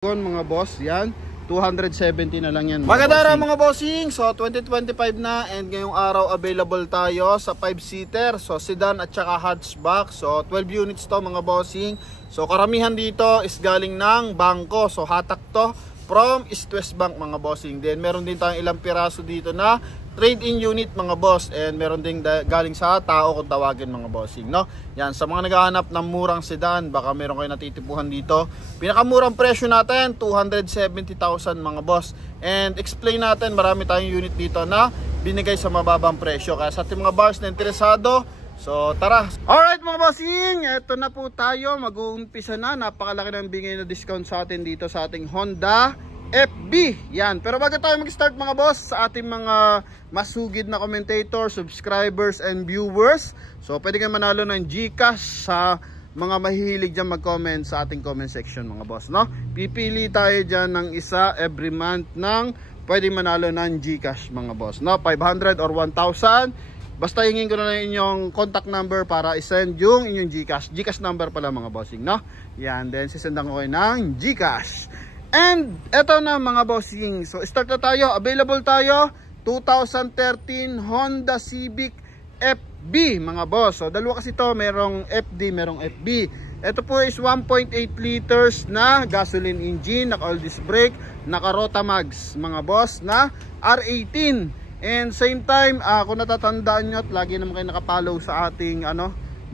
Mga boss, yan 270 na lang yan. Magandang araw mga bossing. So 2025 na and ngayong araw available tayo sa 5-seater, so sedan at saka hatchback. So 12 units to mga bossing. So karamihan dito is galing ng bangko. So hatak to from East West Bank mga bossing. Then meron din tayong ilang piraso dito na trade-in unit mga boss, and meron ding galing sa tao kung tawagin mga bossing, no? Yan, sa mga naghahanap ng murang sedan, baka meron kayo natitipuhan dito. Pinakamurang presyo natin 270,000 mga boss. And explain natin, marami tayong unit dito na binigay sa mababang presyo. Kaya sa ating mga buyers na interesado, so tara. Alright mga bossing, eto na po tayo, mag-uumpisa na. Napakalaki ng bigay na discount sa atin dito sa ating Honda FB. Yan, pero bago tayo mag-start mga boss, sa ating mga masugid na commentator, subscribers and viewers, so pwede kayo manalo ng GCash sa mga mahihilig dyan mag-comment sa ating comment section mga boss, no? Pipili tayo dyan ng isa every month ng pwede manalo ng GCash mga boss, no? 500 or 1,000. Basta hingin ko na inyong contact number para isend yung inyong GCash number pala mga bossing, no? Yan, then sisendan ko kayo ng GCash. And eto na mga bossing, so start na tayo. Available tayo 2013 Honda Civic FB mga boss. So dalawa kasi to, merong FD, merong FB. Ito po is 1.8 liters na gasoline engine, naka all disc brake, naka Rotamax mga boss na R18. And same time, kung natatandaan nyo at lagi naman kayo nakapollow sa ating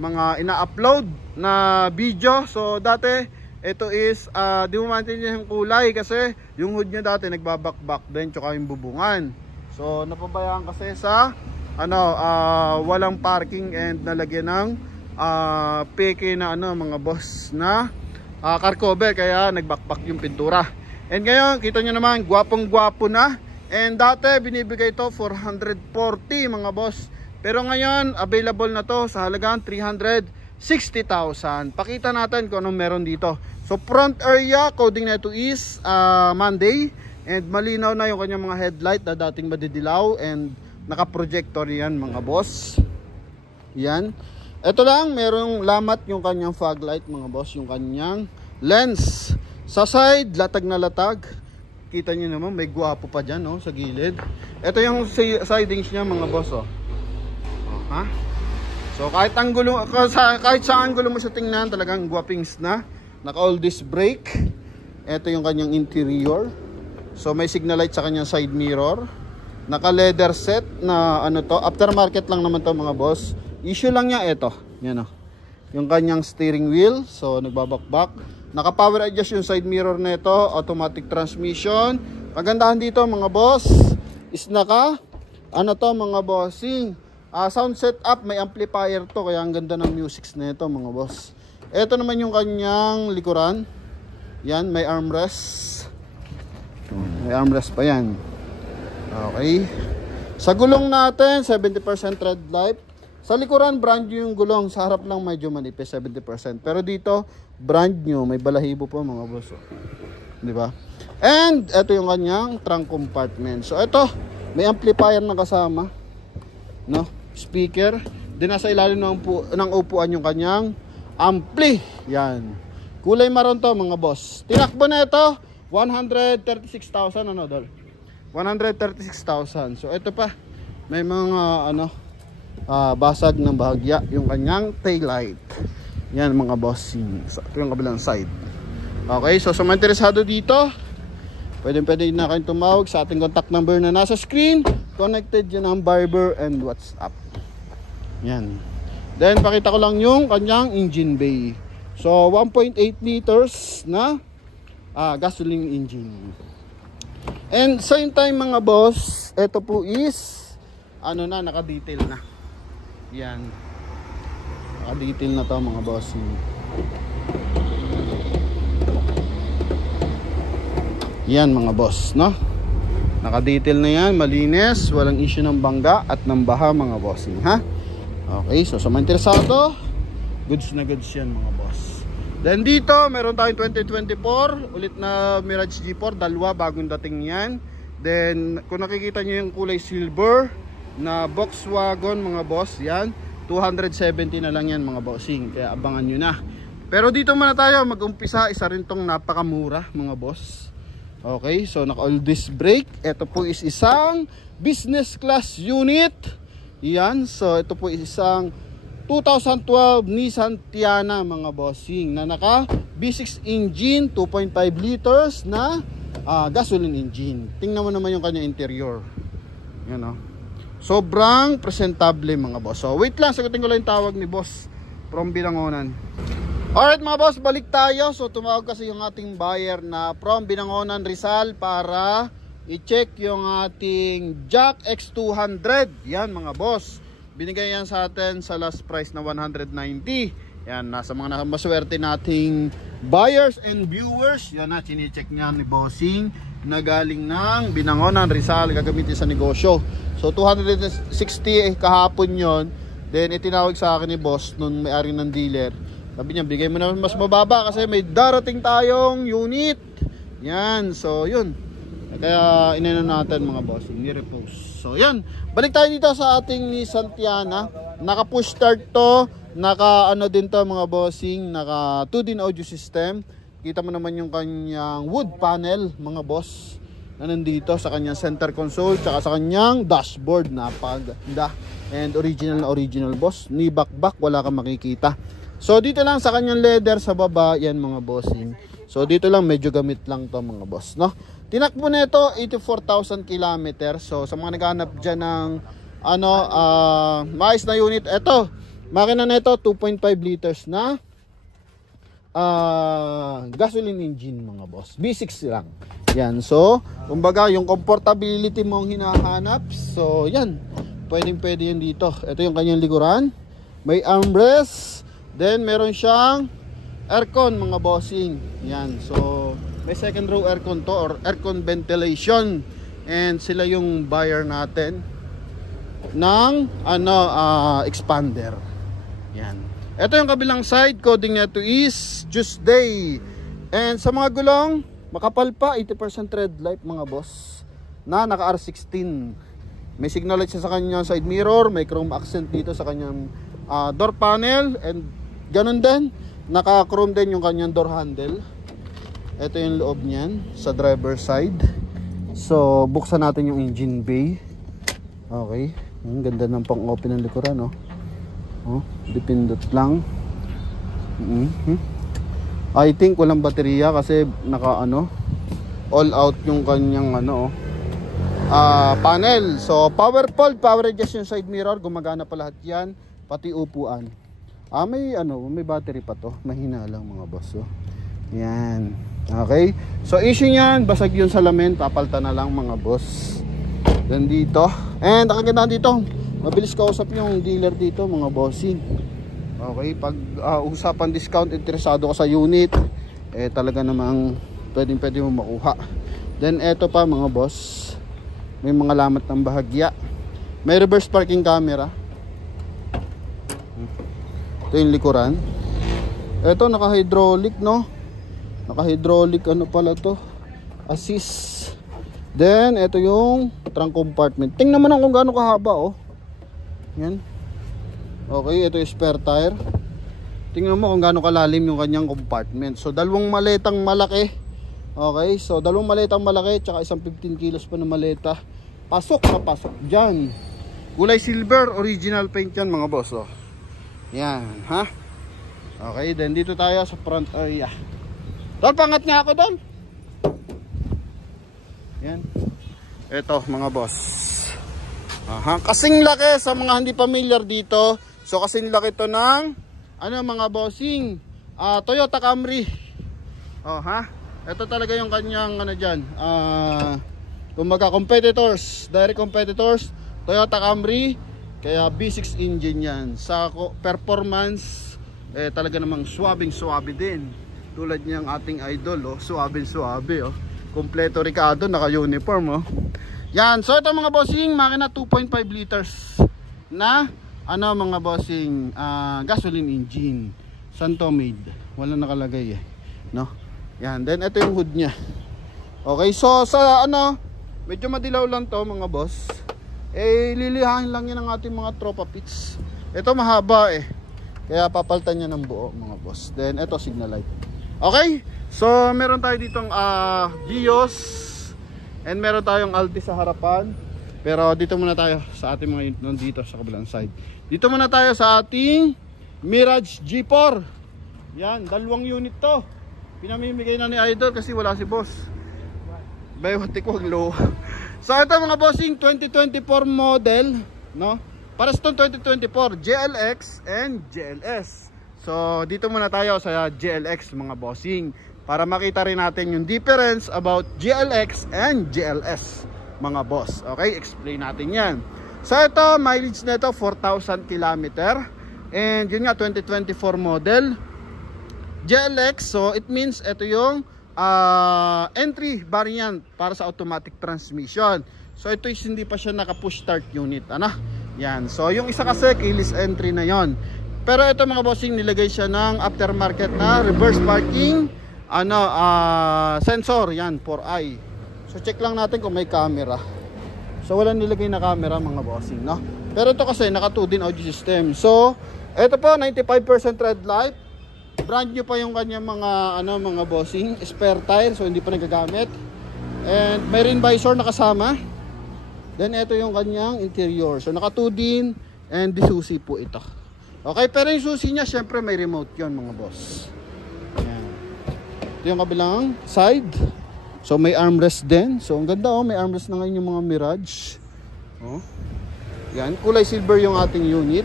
mga ina-upload na video. So dati ito is, di mo maintindihan yung kulay kasi yung hood niya dati nagbabakbak din, tsaka yung bubungan. So napabayaan kasi sa walang parking and nalagyan ng peke na mga boss na car cover, kaya nagbakbak yung pintura. And ngayon kita nyo naman, gwapong gwapo na. And dati binibigay ito 440 mga boss, pero ngayon available na to sa halagang 360,000. Pakita natin kung anong meron dito. So front area, coding na ito is Monday, and malinaw na yung kanyang mga headlight na dating madidilaw, and naka-projector yan mga boss. Yan. Ito lang, merong lamat yung kanyang fog light mga boss, yung kanyang lens. Sa side, latag na latag. Kita nyo naman, may guwapo pa dyan sa gilid. Ito yung sidings niya mga boss. Ha? So kahit sa anggulo mo siya tingnan, talagang guwapings na. Naka all disc brake. Ito yung kanyang interior. So may signal light sa kanyang side mirror. Naka leather set na aftermarket lang naman to mga boss. Issue lang niya ito. Yan yung kanyang steering wheel. So nagbabakbak. Naka power adjust yung side mirror nito, automatic transmission. Kagandahan dito mga boss is naka mga bossing. Sound setup, may amplifier to, kaya ang ganda ng music nito mga boss. Ito naman yung kanyang likuran. Yan, may armrest. May armrest pa yan. Okay. Sa gulong natin, 70% tread life. Sa likuran, brand new yung gulong. Sa harap lang medyo manipis, 70%. Pero dito, brand new. May balahibo po mga boss. Di ba? And ito yung kanyang trunk compartment. So ito, may amplifier na kasama. No? Speaker. Din nasa ilalim ng upuan yung kanyang ampli. Yan. Kulay maroon to mga boss. Tinakbo na ito 136,000 dol. 136,000. So ito pa, may mga basag ng bahagya yung kanyang tail light. Yan mga boss. So, ito yung kabilang side. Okay, so sa mga interesado dito, pwede na kayong tumawag sa ating contact number na nasa screen. Connected yun ang Viber and WhatsApp. Yan. Then pakita ko lang yung kanyang engine bay. So 1.8 liters na gasoline engine. And same time mga boss, ito po is naka-detail na. Yan. Naka-detail na to mga boss. Yan mga boss, no? Naka-detail na yan, malinis, walang issue ng bangga at ng baha mga bossing, ha? Okay, so sa mga interesado, goods na goods yan mga boss. Then dito, meron tayong 2024, ulit na Mirage G4, dalawa, bagong dating yan. Then, kung nakikita nyo yung kulay silver na Volkswagen mga boss, yan, 270 na lang yan mga bossing, kaya abangan nyo na. Pero dito muna tayo mag-umpisa. Isa rin tong napakamura mga boss. Okay, so naka all disc brake. Ito po is isang business class unit. Yan, so ito po is isang 2012 Nissan Tiana mga bossing na naka V6 engine, 2.5 liters na gasoline engine. Tingnan mo naman yung kanya interior. Yan o. Sobrang presentable mga boss. So wait lang, sagutin ko lang yung tawag ni boss from Binangonan. Alright mga boss, balik tayo. So tumawag kasi yung ating buyer na from Binangonan, Rizal para i-check yung ating Jack X200. Yan mga boss, binigay yan sa atin sa last price na 190. Yan, nasa mga maswerte nating buyers and viewers. Yan na, chine-check niya ni bossing na galing ng Binangonan, Rizal, gagamitin sa negosyo. So 260 kahapon yon. Then itinawag sa akin ni boss nung may-ari ng dealer. Sabi niya, bigay mo na mas mababa kasi may darating tayong unit. Yan, so yun. Kaya inano natin mga boss, ni-repose. So yan, balik tayo dito sa ating Nissan Tiana. Naka push start to, naka ano din to mga bossing, naka 2-din audio system. Kita mo naman yung kanyang wood panel mga boss na nandito sa kanyang center console, tsaka sa kanyang dashboard. Napaganda and original na original boss. Ni back wala kang makikita. So dito lang sa kanyang leather sa baba, yan mga bossing. So dito lang medyo gamit lang to mga boss, no? Tinakbo na ito 84,000 km. So sa mga naghahanap diyan ng ano mais na unit, ito. Makina na ito 2.5 liters na gasoline engine mga boss. V6 lang. Yan. So, kumbaga yung comfortability mong hinahanap. So, yan. Pwedeng-pwede yan dito. Ito yung kanyang likuran. May armrest. Then meron siyang aircon mga bossing. Yan. So may second row aircon to or aircon ventilation. And sila yung buyer natin ng expander. Yan. Ito yung kabilang side. Coding nito is Tuesday. And sa mga gulong, makapal pa, 80% red light mga boss. Na naka R16. May signal light siya sa kanyang side mirror. May chrome accent dito sa kanyang door panel. And ganun din, naka-chrome din yung kanyang door handle. Ito yung loob niyan sa driver side. So, buksan natin yung engine bay. Okay. Ang ganda ng pang-open ng likuran, no? Oh, dipindot lang. I think walang baterya kasi naka all out yung kanyang panel. So, power fold, power adjust yung side mirror, gumagana pa lahat 'yan, pati upuan. May battery pa to. Mahina lang mga boss. Oh. Yan. Okay. So issue niyan, basag yung salamin, papalta na lang mga boss. Then dito. And ang ganda dito, mabilis kausap yung dealer dito mga bossing. Okay, pag usapan discount, interesado ka sa unit, talaga namang pwede mo makuha. Then eto pa mga boss, may mga lamat ng bahagya. May reverse parking camera. Ito yung likuran. Ito naka-hydraulic, no? Naka-hydraulic pala to? Assist. Then ito yung trunk compartment. Tingnan mo na kung gaano kahaba, oh. Yan. Okay, ito yung spare tire. Tingnan mo kung gaano kalalim yung kanyang compartment. So dalawang maletang malaki. Okay, so dalawang maletang malaki tsaka isang 15 kilos pa na maleta. Pasok na pasok dyan. Kulay silver, original paint yan mga boss, oh. Yan, ha? Okay, then dito tayo sa front area. Dol, pangat nga ako doon. Yan. Ito mga boss. Aha, kasing laki sa mga hindi familiar dito. So kasing laki to ng mga bossing, Toyota Camry. Oh, ha? Ito talaga yung kanyang diyan. Kumbaga competitors, direct competitors, Toyota Camry. Kaya V6 engine yan. Sa performance, talaga namang suwabing-suwabe din. Tulad niyang ating idol, oh, suwabing-suwabe, oh. Kompleto Ricardo, naka-uniform, oh. Yan, so ito mga bossing, makina 2.5 liters na mga bossing, gasoline engine. Saan to made? Wala nakalagay no? Yan, then ito yung hood niya. Okay, so sa medyo madilaw lang to mga boss. Lilihain lang yan ang ating mga tropa pits. Ito mahaba Kaya papalitan niya ng buo mga boss. Then ito signal light. Okay? So meron tayo ditong Vios and meron tayong Altis sa harapan. Pero dito muna tayo sa ating mga nandito sa kabilang side. Dito muna tayo sa ating Mirage G4. Yan, 2 unit to. Pinamimigay na ni Idol kasi wala si boss. Baywati ko low. So ito mga bossing, 2024 model, no? Para sa 2024 GLX and GLS. So dito muna tayo sa GLX mga bossing para makita rin natin yung difference about GLX and GLS mga boss. Okay, explain natin yan. So ito, mileage na ito 4,000 km. And yun nga, 2024 model GLX. So it means ito yung entry variant para sa automatic transmission. So ito is hindi pa siya naka push start unit, ano? Yan. So yung isa kasi keyless entry na yon. Pero ito mga bossing, nilagay siya ng aftermarket na reverse parking sensor, yan, for eye. So check lang natin kung may camera. So wala nilagay na camera mga bossing, no? Pero ito kasi naka 2 din audio system. So ito po 95% red light. Brand new pa yung kanyang mga mga bossing, spare tire, so hindi pa nagagamit. And may rin visor na kasama. Then ito yung kanyang interior. So naka 2 din and disusi po ito. Okay, pero yung susi niya syempre may remote 'yon mga boss. Ayan. Ito yung kabilang side. So may armrest din. So ang ganda may armrest na ngayon yung mga Mirage. Oh. Yan, kulay silver yung ating unit.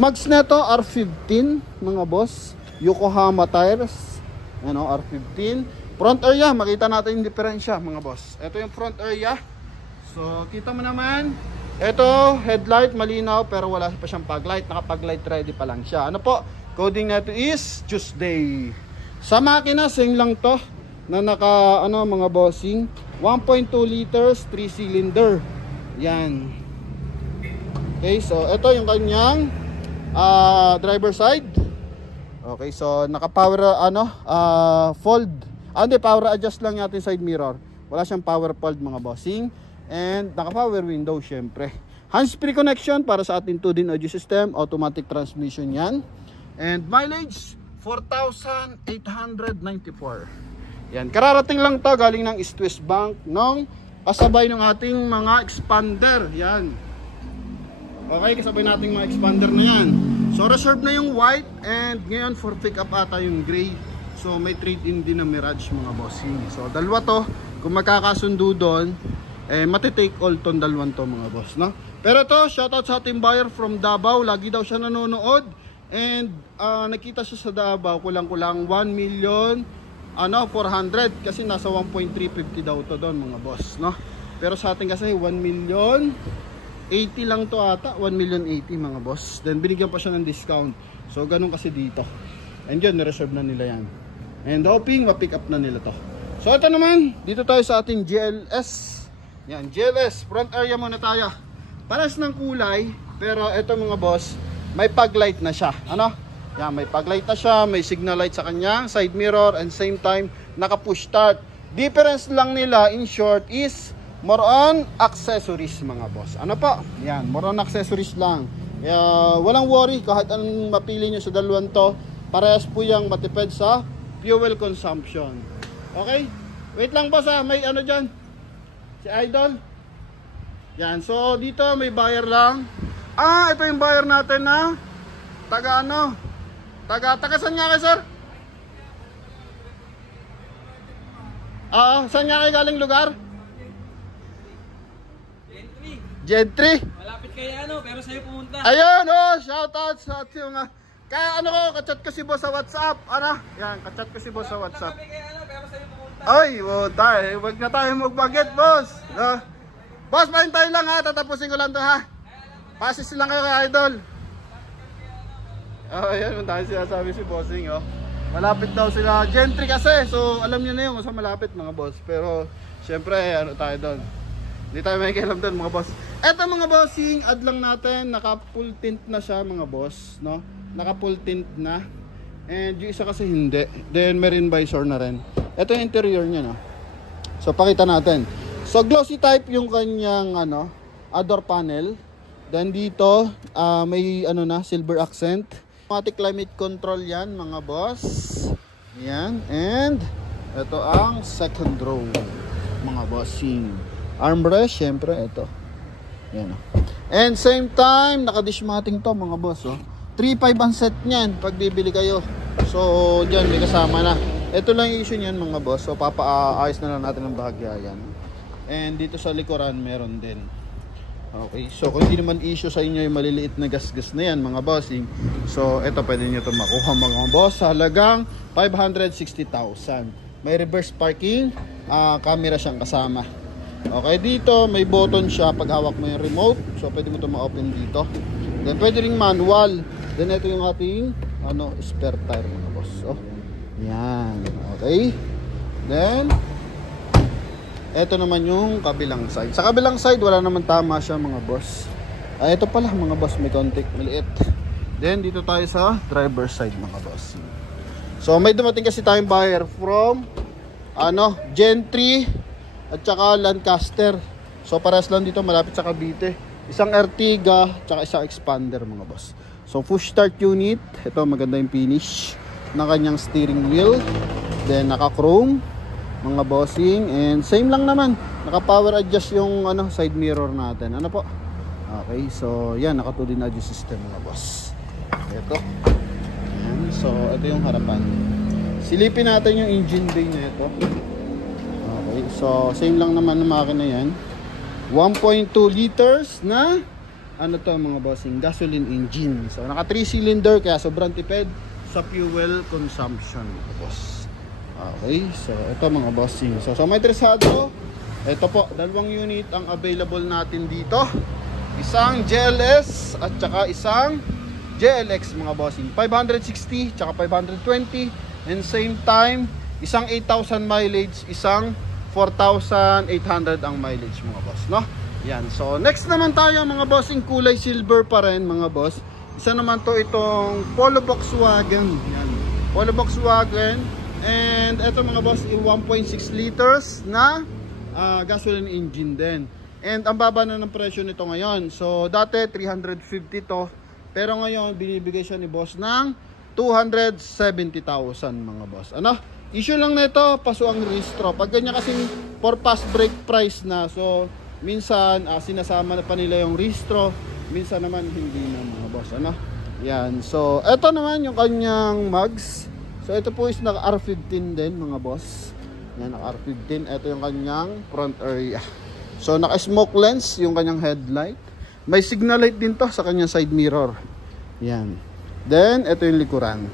Mags nito R15 mga boss. Yokohama tires. Ano, R15. Front area, makita natin yung diferensya mga boss. Ito yung front area. So kita mo naman, ito headlight malinaw pero wala pa siyang fog light. Naka-fog light ready pa lang siya. Ano po? Coding nito is Tuesday. Sa makina same lang to. Na naka mga bossing 1.2 liters 3 cylinder. Yan. Okay, so ito yung kanyang driver side. Okay, so naka power fold. Hindi, power adjust lang natin side mirror. Wala siyang power fold mga bossing. And naka power window syempre. Hands-free connection para sa ating 2 din audio system, automatic transmission yan. And mileage 4,894. Yan, kararating lang to galing ng East West Bank nung kasabay ng ating mga expander. Yan. Okay, kasabay nating mga expander na yan. So reserve na yung white and ngayon for pick up ata yung gray. So may trade-in din na Mirage mga bossing. So dalawa to, kung magkakasundo doon, matitake all ton dalawang to mga boss, no? Pero to, shoutout sa ating buyer from Davao. Lagi daw siya nanonood. And nakita siya sa Davao, kulang-kulang 1,400,000 kasi nasa 1.350 daw to doon mga boss, no? Pero sa atin kasi 1,080,000 lang to ata, 1,080,000 mga boss. Then binigyan pa siya ng discount. So ganun kasi dito. And yun, na-reserve na nila yan. And hoping ma-pick up na nila to. So ito naman, dito tayo sa ating GLS. Yan, GLS, front area muna tayo. Pares ng kulay, pero ito mga boss, may fog light na siya. Ano? Yan, may fog light na siya, may signal light sa kanyang side mirror, and same time, naka-push start. Difference lang nila, in short, is more on accessories mga boss. Ano po? Yan, more on accessories lang. Walang worry, kahit anong mapili nyo sa dalawang to, parehas po yung matipid sa fuel consumption. Okay? Wait lang boss may ano dyan? Si Idol. Yan, so dito may buyer lang. Ito yung buyer natin na taga saan nga kayo sir? Saan nga kayo galing lugar? Gentry. Malapit kayo pero sa'yo pumunta. Ayun, shoutout sa ating mga kaya kachat ko si boss sa WhatsApp. Yan, kachat ko si boss sa WhatsApp. Malapit kayo pero sa'yo pumunta. Ay, wag na tayo magbaget, boss. Boss, mahintay lang ha, tatapusin ko lang to ha. Pasis lang kayo kay Idol. Ayan, tayo sinasabi si bossing, malapit daw sila. Gentry kasi, so alam niyo na yun, mas malapit mga boss. Pero, syempre, tayo doon. Hindi tayo may kailam doon mga boss. Eto mga bossing, add lang natin, naka full tint na siya mga boss, no? Naka full tint na. And yung isa kasi hindi. Then meron visor na rin. Ito yung interior niya, no? So pakita natin. So glossy type yung kanyang door panel. Then dito may silver accent. Automatic climate control yan mga boss. Yan. And ito ang second row mga bossing. Armrest, syempre ito. Yan. And same time, naka-dishmating to mga boss. 3.5 ang set niyan pag bibili kayo. So, dyan may kasama na. Ito lang yung issue niyan mga boss. So, papaayos na lang natin ang bahagya yan. And dito sa likuran, meron din. Okay, so kung hindi naman issue sa inyo yung maliliit na gasgas na yan mga bossing, so ito pwede nyo ito makuha mga boss sa halagang 560,000. May reverse parking, camera siyang kasama. Okay, dito may button siya pag hawak mo yung remote, so pwede mo ito ma-open dito. Then pwede ring manual. Then ito yung ating spare tire mga boss. Oh, yan. Okay, then ito naman yung kabilang side. Sa kabilang side, wala naman tama siya mga boss. Ito pala mga boss, may konti maliit. Then dito tayo sa driver side mga boss. So may dumating kasi tayong buyer from Gen 3 at saka Lancaster. So parehas lang dito, malapit sa Cavite. Isang Ertiga at saka isang expander mga boss. So push start unit. Ito maganda yung finish ng kanyang steering wheel. Then naka chrome mga bossing, and same lang naman, naka power adjust yung side mirror natin. Po? Okay, so yan, naka 2D adjust system mga boss. Ito. Yan, so ito yung harapan. Silipin natin yung engine bay na ito. Okay, so same lang naman ng makina yan. 1.2 liters na to mga bossing, gasoline engine. So naka 3 cylinder kaya sobrang tipid sa fuel consumption mga boss. Okay, so ito mga bossing. So may interesado, ito po, dalawang unit ang available natin dito. Isang GLS at saka isang GLX mga bossing. 560 tsaka 520. And same time, isang 8,000 mileage, isang 4,800 ang mileage mga boss, no? Yan. So next naman tayo mga bossing, kulay silver pa rin mga boss. Isa naman to itong Polo Volkswagen. Yan. Polo Volkswagen. And eto mga boss, 1.6 liters na gasoline engine din. And ang baba na ng presyo nito ngayon. So dati 350 to, pero ngayon binibigay siya ni boss ng 270,000 mga boss. Issue lang nito, paso ang rehistro. Pag ganyan kasing for fast break price na, so minsan sinasama na pa nila yung rehistro, minsan naman hindi na mga boss. Yan. So eto naman yung kanyang mugs. So ito po is naka R15 din mga boss. Yan, naka R15. Ito yung kanyang front area. So naka smoke lens yung kanyang headlight. May signal light din to sa kanyang side mirror. Yan. Then ito yung likuran.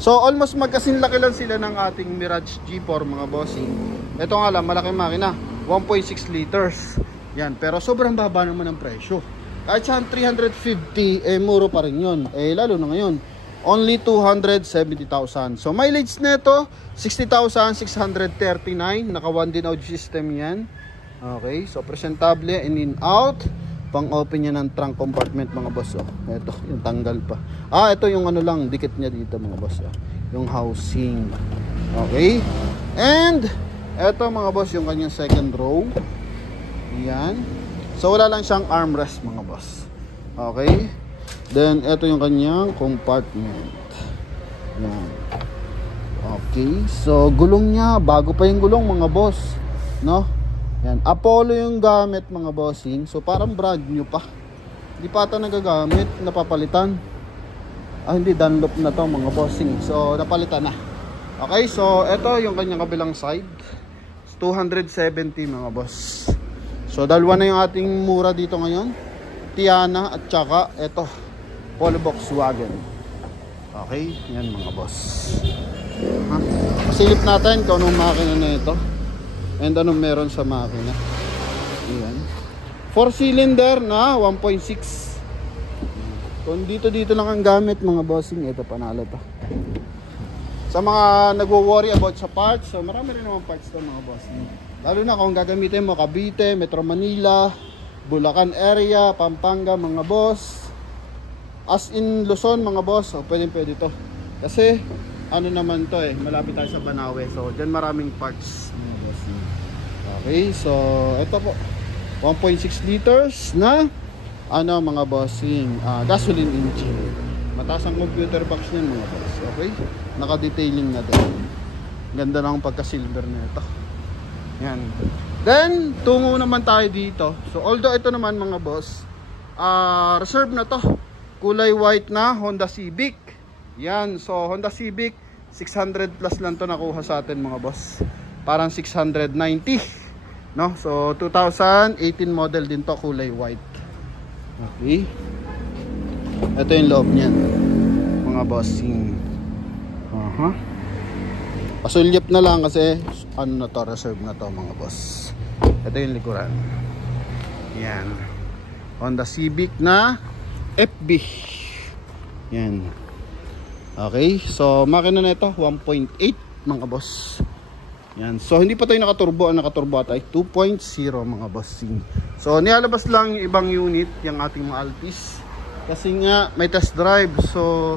So almost magkasinlaki lang sila ng ating Mirage G4 mga bossing. Ito nga lang, malaking makina, 1.6 liters. Yan, pero sobrang baba naman ang presyo. Kahit saan 350, muro pa rin yun. Lalo na ngayon, only 270,000. So mileage nito 60,639. Naka 1D audio system yan. Okay, so presentable in out. Pang open niya ng trunk compartment mga boss. Ito yung tanggal pa. Ito yung lang, dikit niya dito mga boss. Yung housing. Okay, and ito mga boss yung kanyang second row. Yan. So wala lang siyang armrest mga boss. Okay. Then, ito yung kanyang compartment. Yan. Okay. So, gulong niya. Bago pa yung gulong, mga boss. No? Yan. Apollo yung gamit, mga bossing. So, parang brand new pa. Hindi pa ata nagagamit. Napapalitan. Hindi. Dunlop na to, mga bossing. So, napalitan na. Okay. So, ito yung kanyang kabilang side. 270, mga boss. So, dalawa na yung ating mura dito ngayon. Tiana at saka ito. Polo Volkswagen. Okay, yan mga boss. Masilip natin kung anong makina na ito and anong meron sa makina. Ayan. 4-cylinder na 1.6. Kung dito lang ang gamit mga bossing, ito panalo to. Sa mga nagwo-worry about sa parts, so marami rin naman parts to mga bossing. Lalo na kung gagamitin mo Cavite, Metro Manila, Bulacan area, Pampanga mga boss. As in Luzon mga boss, so pwede to. Kasi naman to malapit tayo sa Banawe. So diyan maraming parts mga boss. Okay, so ito po 1.6 liters na mga bossing gasoline engine. Mataas ang computer box niyan mga boss. Okay? Naka-detailing na din. Ganda ng pagka-silver na ito. Yan. Then, tungo naman tayo dito. So, although ito naman mga boss, reserve na to. Kulay white na Honda Civic. Yan. So, Honda Civic, 600 plus lang to nakuha sa atin mga boss. Parang 690. No? So, 2018 model din to, kulay white. Okay. Ito yung loob niyan. Mga bossing. Pasulyap na lang kasi ano na to, reserve na to mga boss. Ito yung likuran. Yan. Honda Civic na FB. Yan. Okay. So, makina na ito, 1.8 mga boss. Yan. So, hindi pa tayo nakaturbo. Ang nakaturbo tayo 2.0 mga bossing. So, nilalabas lang yung ibang unit, yung ating mga Altis. Kasi nga, may test drive. So,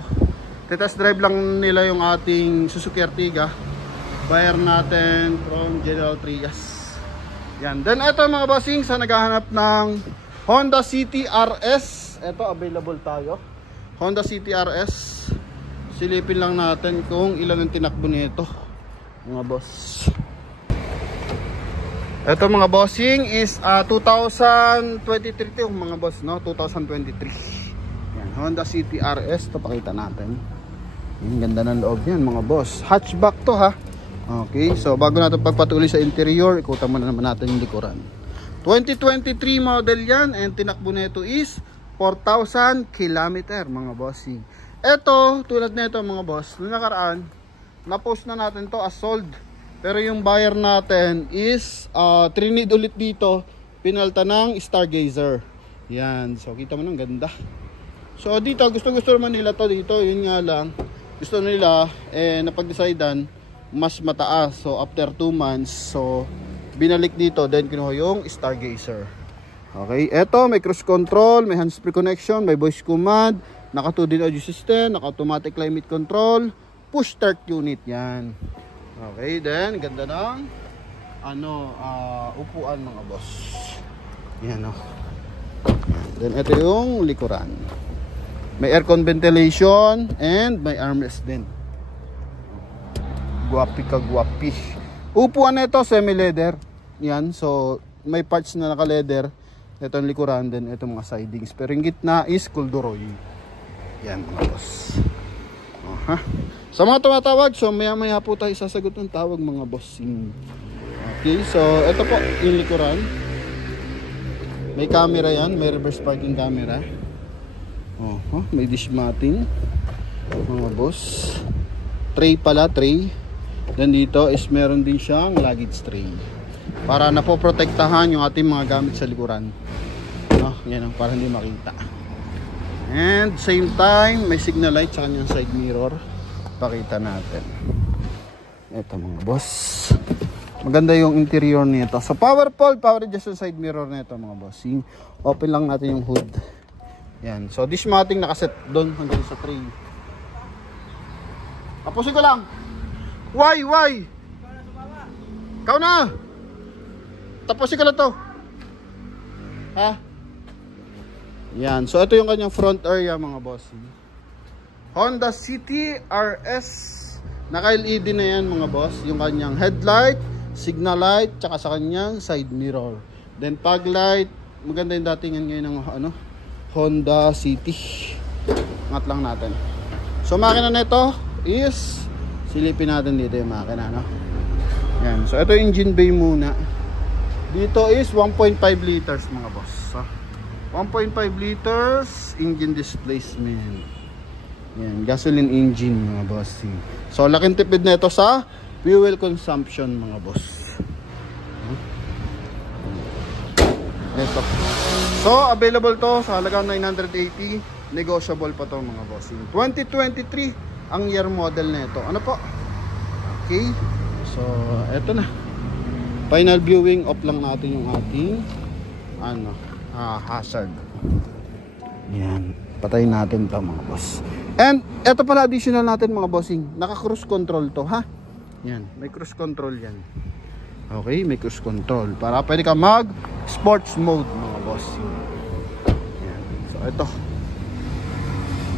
test drive lang nila yung ating Suzuki Ertiga. Buyer natin from General Trias. Yan. Then, ito mga bossing, sa naghahanap ng Honda City RS. Ito, available tayo. Honda City RS. Silipin lang natin kung ilan ang tinakbo nito. Mga boss. Ito mga bossing is 2023 to mga boss, no? 2023. Yan, Honda City RS. Ito, pakita natin. Ang ganda ng loob yan mga boss. Hatchback to ha. Okay, so bago natin pagpatuloy sa interior, ikutan muna naman natin yung likuran. 2023 model yan, and tinakbo nito is 4,000 km mga bossing. Ito, tulad nito mga boss, noong nakaraan, na-post na natin to as sold. Pero yung buyer natin is trinid ulit dito, pinalta ng Stargazer. Yan, so kita mo ng ganda. So dito, gusto naman nila to dito, yun nga lang, gusto nila, napag-decidean, mas mataas. So after 2 months, so binalik dito, then kinuha yung Stargazer. Okay, eto may cruise control, may hands-free connection, may voice command, naka 2D audio system, naka automatic climate control, push start unit yan. Okay, then ganda ng upuan mga boss. Yan o. Then ito yung likuran. May aircon ventilation and may armrest din. Guwapi ka guwapi. Upuan na ito semi-leather. Yan, so may parts na naka-leather. Ito ang likuran, then ito mga sidings. Pero yung gitna is kulduroy. Yan mga boss. Sa mga tumatawag, so maya po tayo sasagot ng tawag mga bossing. Okay, so ito po yung likuran. May camera yan, may reverse parking camera. May dish matting mga boss. Tray pala, tray. Then dito is meron din siyang luggage tray para napoprotektahan yung ating mga gamit sa likuran. Yan ang para hindi makita. And same time, may signal light sa kanyang side mirror. Pakita natin. Ito mga boss. Maganda yung interior nito. So power adjust yung side mirror nito mga boss. Open lang natin yung hood. Yan. So dish matting nakaset doon hanggang sa tray. Tapusin ko lang. Why? Ikaw na. Tapusin ko lang to. Ha? Yan. So ito yung kanyang front area mga boss. Honda City RS. Naka-LED na yan mga boss. Yung kanyang headlight, signal light, tsaka sa kanyang side mirror. Then fog light. Maganda yung datingan ngayon ng Honda City. Angat lang natin. So makina nito is silipin natin dito yung makina, no? Yan. So ito yung engine bay muna. Dito is 1.5 liters mga boss. 1.5 liters engine displacement. Yan, gasoline engine mga boss. So laking tipid na ito sa fuel consumption mga boss. Ito. So available to sa halagang 980. Negotiable pa to mga boss. 2023 ang year model na ito. Ano po? Okay. So eto na. Final viewing, off lang natin yung ating hazard. Yan. Patayin natin to mga boss. And eto pala additional natin mga bossing. Naka cruise control to ha. Yan. May cruise control yan. Okay. May cruise control. Para pwede ka mag sports mode mga bossing. Yan. So ito.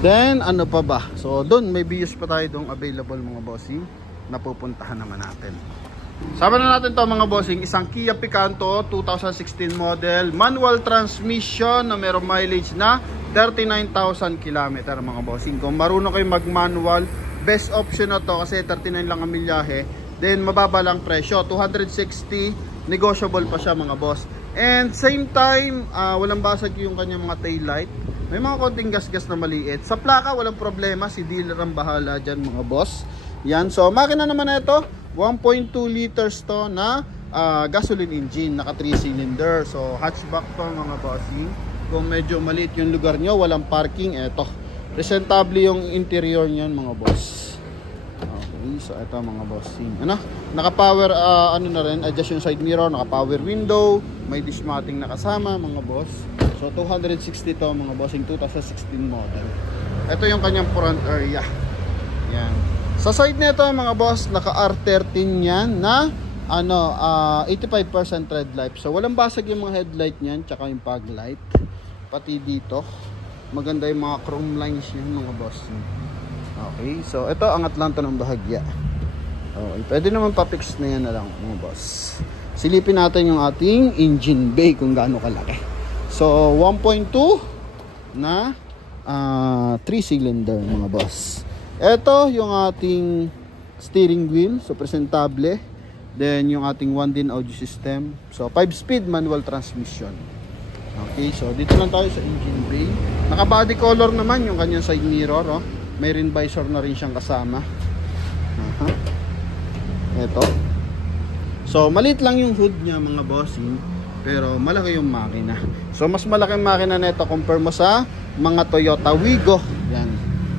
Then ano pa ba? So doon may Vios pa tayo doon available mga bossing, napupuntahan naman natin. Sama na natin to mga bossing, isang Kia Picanto 2016 model, manual transmission na mayroong mileage na 39,000 km mga bossing. Kung marunong kayo mag manual, best option na to kasi 39 lang ang milyahe. Then mababa lang presyo, 260, negotiable pa siya mga boss. And same time, walang basag yung kanyang mga tail light. May mga konting gas-gas na maliit. Sa plaka walang problema, si dealer ang bahala dyan mga boss. Yan, so makina naman na ito, 1.2 liters to na gasoline engine, naka 3 cylinder. So hatchback to mga bossing. Kung medyo maliit yung lugar nyo, walang parking, eto. Presentable yung interior niyan mga boss. Okay, so eto mga bossing. Ano? Naka-power ano na rin, adjust yung side mirror, naka-power window, may dish matting na kasama mga boss. So 260 to mga bossing, 2016 model. Ito yung kanyang front area. Yan. Sa side nito mga boss, naka R13 yan na ano 85% red light. So walang basag yung mga headlight niyan, tsaka yung fog light. Pati dito, maganda yung mga chrome lines niyan mga boss. Okay, so ito angat lang to ng bahagya. Okay, pwede naman pa-fix na yan na lang mga boss. Silipin natin yung ating engine bay kung gaano kalaki. So 1.2 na 3 cylinder mga boss. Ito yung ating steering wheel, so presentable. Then yung ating 1-din audio system. So 5-speed manual transmission. Okay, so dito lang tayo sa engine bay. Naka body color naman yung kanyang side mirror, oh. May rin visor na rin siyang kasama. Ito. So maliit lang yung hood niya mga bossing, pero malaki yung makina. So mas malaki yung makina nito compare mo sa mga Toyota Wigo. Yan.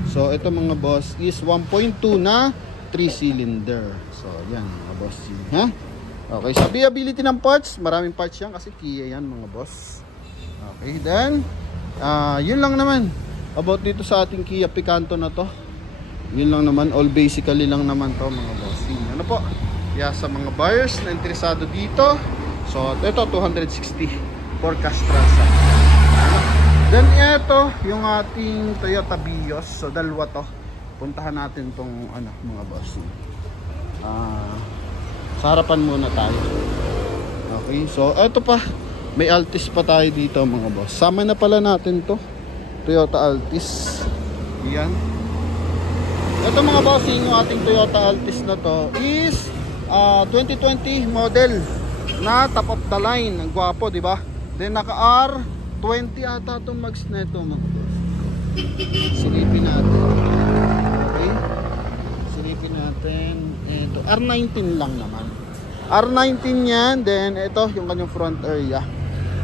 So ito mga boss is 1.2 na 3 cylinder. So yan mga bossing, ha? Okay, sa viability ng parts, maraming parts yan kasi Kia yan mga boss. Okay, then yun lang naman about dito sa ating Kia Picanto na to. Yun lang naman, all basically lang naman to mga bossing. Ano po? Yeah, sa mga buyers na interesado dito, so ito 260 for cash transaction. Then ito yung ating Toyota Vios. So dalawa to. Puntahan natin tong ano mga bossing. Sa harapan muna tayo. Okay, so ito pa, may Altis pa tayo dito mga boss. Sama na pala natin to, Toyota Altis. Yan. Ito mga bossing, yung ating Toyota Altis na to is 2020 model na top of the line. Ang gwapo, di ba? Then naka R20 ata itong mags na ito mga boss. Silipin natin. Okay, silipin natin. Ito R19 lang naman. R19 yan. Then ito yung kanyang front area.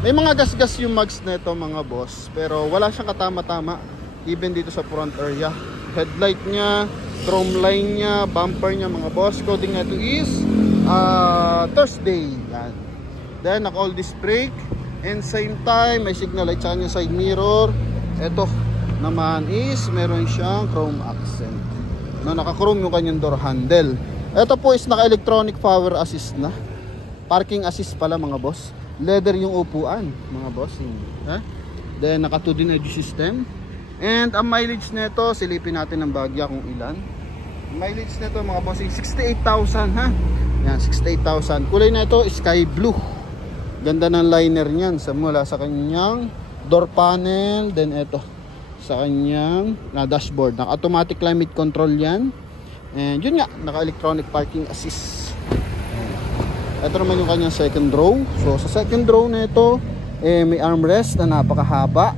May mga gas-gas yung mags na ito mga boss, pero wala siyang katama-tama even dito sa front area. Headlight niya, chrome line niya, bumper niya mga boss. Coding na ito is Thursday. Yan. Then naka all disc brake, and same time may signal light sa kanyang side mirror. Ito naman is meron siyang chrome accent na naka-chrome yung kanyang door handle. Ito po is naka electronic power assist na, parking assist pala mga boss. Leather yung upuan mga boss. Then naka 2-din audio system. And ang mileage nito, silipin natin ng bagya kung ilan. Mileage nito mga boss, 68,000 ha. Yan, 68,000. Kulay na ito sky blue. Ganda ng liner niyan sa mula sa kanyang door panel, then ito sa kanyang dashboard. Naka automatic climate control yan. And yun nga, naka electronic parking assist. Ito naman yung kanyang second row. So sa second row na ito, may armrest na napakahaba.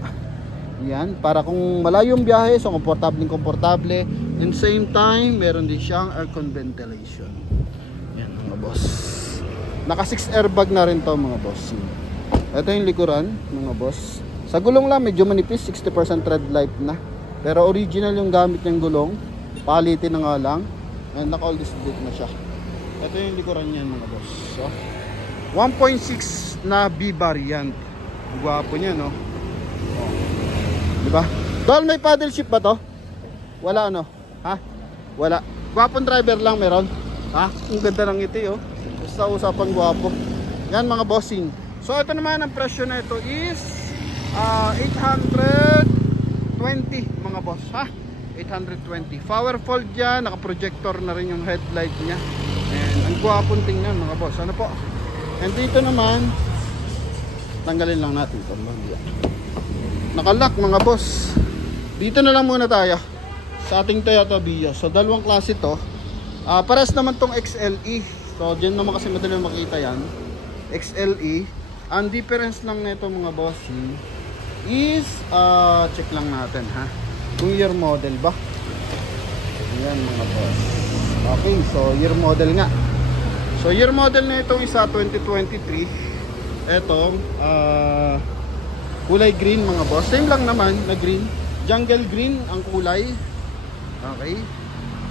Yan, para kung malayo yung biyahe, so komportable. And same time, meron din siyang aircon ventilation. Yan mga boss. Naka 6 airbag na rin to mga boss. Ito yung likuran mga boss. Sa gulong lang medyo manipis, 60% red light na. Pero original yung gamit niyang gulong. Palitin na nga lang. And naka all disc brake na siya. Ito yung likuran niyan mga boss. So 1.6 na B variant. Gwapo niya no. Oh. Diba? Dol, may paddle shift ba to? Wala ano? Ha? Wala. Gwapong driver lang meron. Ha? Ang ganda ng ngiti oh. Basta usapan gwapo. Yan mga bossing. So ito naman ang presyo na ito is 820,000 mga boss, ha? 820. Powerful dyan, naka-projector na rin yung headlight niya. And ang gwapong tingnan mga boss. Ano po? And dito naman, tanggalin lang natin ito. Nakalock mga boss. Dito na lang muna tayo sa ating Toyota Vios. So dalawang klase to. Pares naman tong XLE. So dyan naman kasi madali makita yan. XLE. Ang difference lang nito mga boss is check lang natin ha. Kung year model ba? Ayan mga boss. Okay, so year model nga. So year model na itong isa 2023. Etong kulay green mga boss. Same lang naman na green. Jungle green ang kulay. Okay.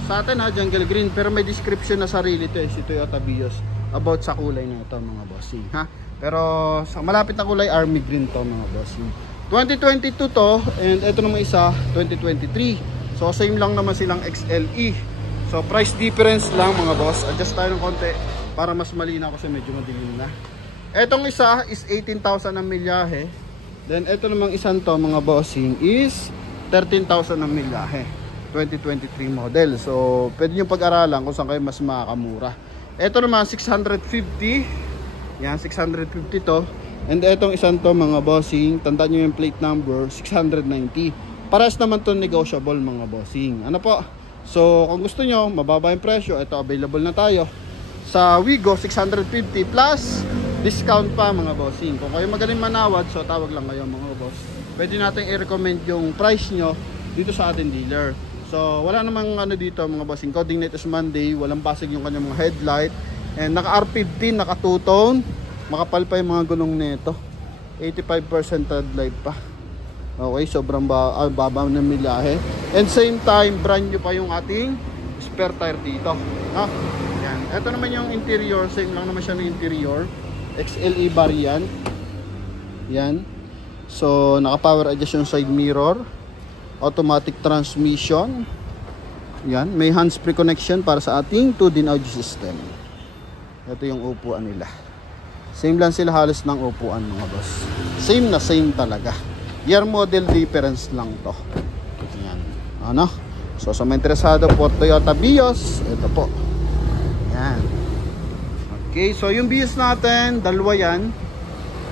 Sa atin ha, jungle green. Pero may description na sarili ito si Toyota Vios about sa kulay na ito mga bossing ha. Pero sa malapit na kulay army green to mga bossing. 2022 to, and ito naman isa 2023. So same lang naman silang XLE. So price difference lang mga boss. Adjust tayo ng konti para mas malinaw kasi medyo madilim na. Etong isa is 18,000 ang milyahe. Then ito namang isang to mga bossing is 13,000 ang milyahe. 2023 model. So pwede nyo pag-aralan kung saan kayo mas makakamura. Ito naman 650. Yan 650 to. And etong isang to mga bossing, tandaan nyo yung plate number 690. Pares naman to negotiable mga bossing. Ano po? So kung gusto nyo mababa yung presyo, ito available na tayo sa Wigo 650 plus discount pa mga bossing. Kung kayo magaling manawad, so tawag lang kayo mga boss. Pwede natin i-recommend yung price nyo dito sa ating dealer. So wala namang ano dito mga bossing, coding night is Monday, walang basig yung kanyang mga headlight. And naka R15, naka two-tone, makapal pa yung mga gulong nito. 85% headlight pa. Okay, sobrang baba ng milahe. And same time, brand new pa yung ating spare tire dito. Yan. Ito naman yung interior, same lang naman siya ng interior. XLE variant. Yan. So, naka-power adjust yung side mirror. Automatic transmission. Yan. May hands-free connection para sa ating 2-din audio system. Ito yung upuan nila. Same lang sila halos ng upuan mga boss. Same na same talaga. Year model difference lang to. Yan. Ano? So sa mga interesado po Toyota Vios, ito po. Yan. Okay, so yung Vios natin, dalawa yan.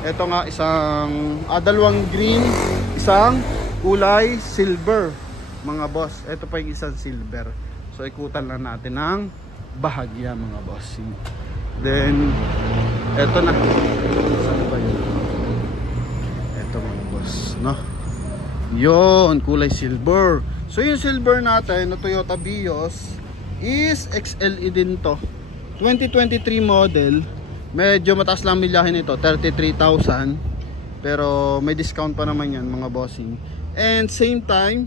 Ito nga isang dalawang green, isang kulay silver mga boss. Ito pa yung isang silver. So ikutan lang natin ng bahagya mga boss. Then eto na. Saan ba yun? Eto mga boss, no? Yun, kulay silver. So yung silver natin na Toyota Vios is XLE din to. 2023 model. Medyo mataas lang milyahe nito, 33,000. Pero may discount pa naman yan mga bossing. And same time,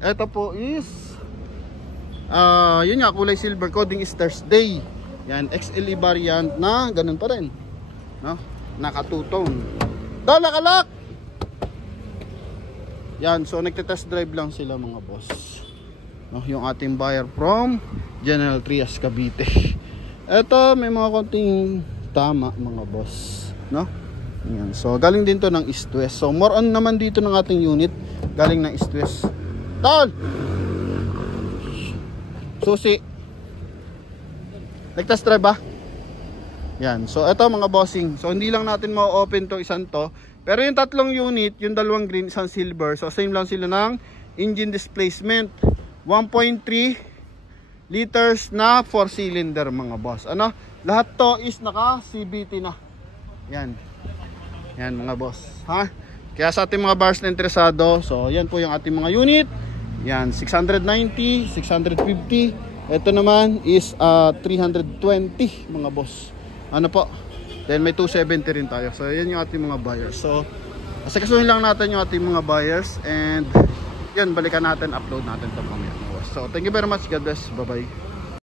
eto po is yun nga, kulay silver, coding is Thursday. Yan, XLE variant na ganun pa rin, no? Naka two-tone. Dala kalak! Yan, so nagte-test drive lang sila mga boss, no? Yung ating buyer from General Trias, Cavite. Eto, may mga konting tama mga boss, no? Yan, so galing din to ng East West. So more on naman dito ng ating unit, galing ng East West. Tol! Susi! Nag-test drive ba? Yan. So ito mga bossing. So hindi lang natin ma-open to isang to. Pero yung tatlong unit, yung dalawang green, isang silver. So same lang sila ng engine displacement. 1.3 liters na 4-cylinder mga boss. Ano? Lahat to is naka CVT na. Yan. Yan mga boss. Ha? Kaya sa ating mga buyers na interesado, so yan po yung ating mga unit. Yan. 690, 650. Ito naman is 320 mga boss. Ano po? Then may 270 rin tayo. So yan yung ating mga buyers. So asikasuhin lang natin yung ating mga buyers. And yan, balikan natin, upload natin ito mamaya. So thank you very much. God bless. Bye bye.